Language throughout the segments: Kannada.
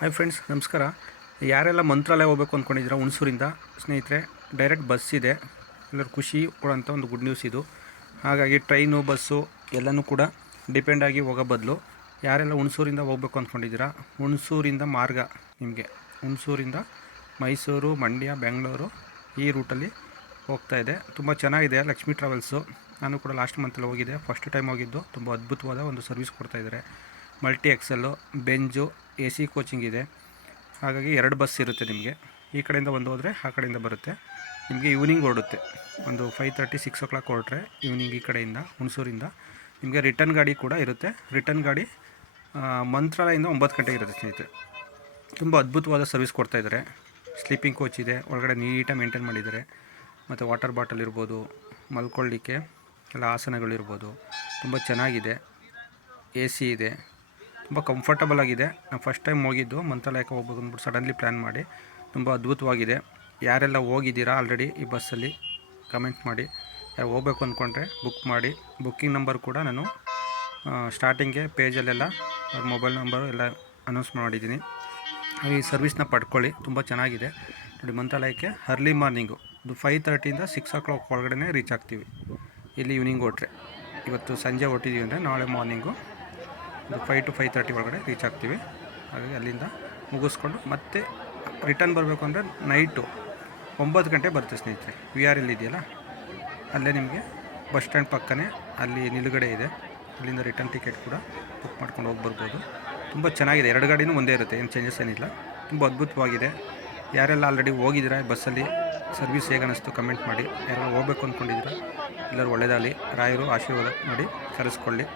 ಹಾಯ್ ಫ್ರೆಂಡ್ಸ್, ನಮಸ್ಕಾರ. ಯಾರೆಲ್ಲ ಮಂತ್ರಾಲಯ ಹೋಗಬೇಕು ಅಂದ್ಕೊಂಡಿದ್ದೀರಾ ಹುಣಸೂರಿಂದ ಸ್ನೇಹಿತರೆ, ಡೈರೆಕ್ಟ್ ಬಸ್ ಇದೆ. ಎಲ್ಲರೂ ಖುಷಿ ಕೊಡೋಂಥ ಒಂದು ಗುಡ್ ನ್ಯೂಸ್ ಇದು. ಹಾಗಾಗಿ ಟ್ರೈನು ಬಸ್ಸು ಎಲ್ಲನೂ ಕೂಡ ಡಿಪೆಂಡಾಗಿ ಹೋಗೋ ಬದಲು ಯಾರೆಲ್ಲ ಹುಣಸೂರಿಂದ ಹೋಗ್ಬೇಕು ಅಂದ್ಕೊಂಡಿದ್ದೀರಾ, ಹುಣಸೂರಿಂದ ಮಾರ್ಗ ನಿಮಗೆ ಹುಣಸೂರಿಂದ ಮೈಸೂರು, ಮಂಡ್ಯ, ಬೆಂಗಳೂರು ಈ ರೂಟಲ್ಲಿ ಹೋಗ್ತಾ ಇದೆ. ತುಂಬ ಚೆನ್ನಾಗಿದೆ ಲಕ್ಷ್ಮೀ ಟ್ರಾವೆಲ್ಸು. ನಾನು ಕೂಡ ಲಾಸ್ಟ್ ಮಂತಲ್ಲಿ ಹೋಗಿದ್ದೆ, ಫಸ್ಟ್ ಟೈಮ್ ಹೋಗಿದ್ದು. ತುಂಬ ಅದ್ಭುತವಾದ ಒಂದು ಸರ್ವಿಸ್ ಕೊಡ್ತಾಯಿದ್ದಾರೆ. Multi XL, Benz, A C coaching ಇದೆ. ಹಾಗಾಗಿ 2 ಬಸ್ ಇರುತ್ತೆ ನಿಮಗೆ. ಈ ಕಡೆಯಿಂದ ಒಂದು ಹೋದರೆ ಆ ಕಡೆಯಿಂದ ಬರುತ್ತೆ. ನಿಮಗೆ ಈವ್ನಿಂಗ್ ಹೊರಡುತ್ತೆ, ಒಂದು 5:30 6 o'clock ಹೊರಟ್ರೆ ಈವ್ನಿಂಗ್ ಈ ಕಡೆಯಿಂದ ಹುಣಸೂರಿಂದ. ನಿಮಗೆ ರಿಟರ್ನ್ ಗಾಡಿ ಕೂಡ ಇರುತ್ತೆ. ರಿಟರ್ನ್ ಗಾಡಿ ಮಂತ್ರಾಲಯದಿಂದ 9 ಗಂಟೆಗೆ ಇರುತ್ತೆ ಸ್ನೇಹಿತರೆ. ತುಂಬ ಅದ್ಭುತವಾದ ಸರ್ವಿಸ್ ಕೊಡ್ತಾಯಿದ್ದಾರೆ. ಸ್ಲೀಪಿಂಗ್ ಕೋಚ್ ಇದೆ, ಒಳಗಡೆ ನೀಟಾಗಿ ಮೇಂಟೈನ್ ಮಾಡಿದ್ದಾರೆ. ಮತ್ತು ವಾಟರ್ ಬಾಟಲ್ ಇರ್ಬೋದು, ಮಲ್ಕೊಳ್ಳಿಕ್ಕೆ ಎಲ್ಲ ಆಸನಗಳಿರ್ಬೋದು. ತುಂಬ ಚೆನ್ನಾಗಿದೆ. ಎ ಸಿ ಇದೆ, ತುಂಬ ಕಂಫರ್ಟಬಲ್ ಆಗಿದೆ. ನಾನು ಫಸ್ಟ್ ಟೈಮ್ ಹೋಗಿದ್ದು, ಮಂತ್ರಾಲಯಕ್ಕೆ ಹೋಗ್ಬೇಕು ಅಂದ್ಬಿಟ್ಟು ಸಡನ್ಲಿ ಪ್ಲ್ಯಾನ್ ಮಾಡಿ. ತುಂಬ ಅದ್ಭುತವಾಗಿದೆ. ಯಾರೆಲ್ಲ ಹೋಗಿದ್ದೀರಾ ಆಲ್ರೆಡಿ ಈ ಬಸ್ಸಲ್ಲಿ ಕಮೆಂಟ್ ಮಾಡಿ. ಯಾರು ಹೋಗ್ಬೇಕು ಅಂದ್ಕೊಂಡ್ರೆ ಬುಕ್ ಮಾಡಿ. ಬುಕ್ಕಿಂಗ್ ನಂಬರ್ ಕೂಡ ನಾನು ಸ್ಟಾರ್ಟಿಂಗ್ಗೆ ಪೇಜಲ್ಲೆಲ್ಲ ಅವ್ರ ಮೊಬೈಲ್ ನಂಬರು ಎಲ್ಲ ಅನೌನ್ಸ್ ಮಾಡಿದ್ದೀನಿ. ಈ ಸರ್ವಿಸ್ನ ಪಡ್ಕೊಳ್ಳಿ, ತುಂಬ ಚೆನ್ನಾಗಿದೆ. ನೋಡಿ, ಮಂತ್ರಾಲಯಕ್ಕೆ ಅರ್ಲಿ ಮಾರ್ನಿಂಗು ಒಂದು 5:30 6 o'clock ಒಳಗಡೆ ರೀಚ್ ಆಗ್ತೀವಿ. ಇಲ್ಲಿ ಈವ್ನಿಂಗ್ ಹೊಟ್ರೆ, ಇವತ್ತು ಸಂಜೆ ಹೊಟ್ಟಿದ್ದೀವಿ ಅಂದರೆ ನಾಳೆ ಮಾರ್ನಿಂಗು ಒಂದು 5 to 5:30 ಒಳಗಡೆ ರೀಚ್ ಆಗ್ತೀವಿ. ಹಾಗಾಗಿ ಅಲ್ಲಿಂದ ಮುಗಿಸ್ಕೊಂಡು ಮತ್ತೆ ರಿಟರ್ನ್ ಬರಬೇಕು ಅಂದರೆ ನೈಟು 9 ಗಂಟೆ ಬರುತ್ತೆ ಸ್ನೇಹಿತರೆ. VRL ಇದೆಯಲ್ಲ, ಅಲ್ಲೇ ನಿಮಗೆ ಬಸ್ ಸ್ಟ್ಯಾಂಡ್ ಪಕ್ಕನೇ ಅಲ್ಲಿ ನಿಲುಗಡೆ ಇದೆ. ಅಲ್ಲಿಂದ ರಿಟರ್ನ್ ಟಿಕೆಟ್ ಕೂಡ ಬುಕ್ ಮಾಡ್ಕೊಂಡು ಹೋಗಿ ಬರ್ಬೋದು. ತುಂಬ ಚೆನ್ನಾಗಿದೆ. 2 ಗಾಡಿನೂ ಒಂದೇ ಇರುತ್ತೆ, ಏನು ಚೇಂಜಸ್ ಏನಿಲ್ಲ. ತುಂಬ ಅದ್ಭುತವಾಗಿದೆ. ಯಾರೆಲ್ಲ ಆಲ್ರೆಡಿ ಹೋಗಿದ್ದೀರಾ ಬಸ್ಸಲ್ಲಿ, ಸರ್ವಿಸ್ ಹೇಗೆ ಅನ್ನಿಸ್ತು ಕಮೆಂಟ್ ಮಾಡಿ. ಯಾರೆಲ್ಲ ಹೋಗ್ಬೇಕು ಅಂದ್ಕೊಂಡಿದ್ದೀರಾ ಎಲ್ಲರೂ ಒಳ್ಳೆಯದಾಗಲಿ, ರಾಯರು ಆಶೀರ್ವಾದ ಮಾಡಿ ಕರೆಸ್ಕೊಳ್ಳಿ.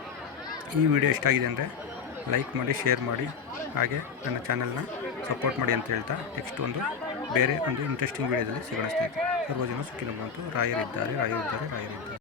ಈ ವಿಡಿಯೋ ಇಷ್ಟ ಆಗಿದೆ ಅಂದರೆ ಲೈಕ್ ಮಾಡಿ, ಶೇರ್ ಮಾಡಿ, ಹಾಗೆ ನನ್ನ ಚಾನಲ್ನ ಸಪೋರ್ಟ್ ಮಾಡಿ ಅಂತ ಹೇಳ್ತಾ, ನೆಕ್ಸ್ಟ್ ಬೇರೆ ಒಂದು ಇಂಟ್ರೆಸ್ಟಿಂಗ್ ವಿಡಿಯೋದಲ್ಲಿ ಸಿಗೋಣ ಸ್ನೇಹಿತರೆ. ಸರ್ವಜನ ಸುಖಿನೋ ಭವಂತು. ರಾಯರಿದ್ದಾರೆ.